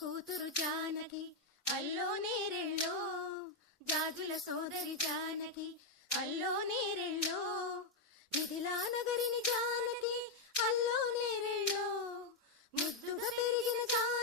కూతురు జానకి అల్లో నేరెళ్ళో, జాజుల సోదరి జానకి అల్లో నేరెళ్ళో, మిథిలా నగరిని జానకి అల్లో నేరెళ్ళో, ముద్దుగా పెరిగిన జానకి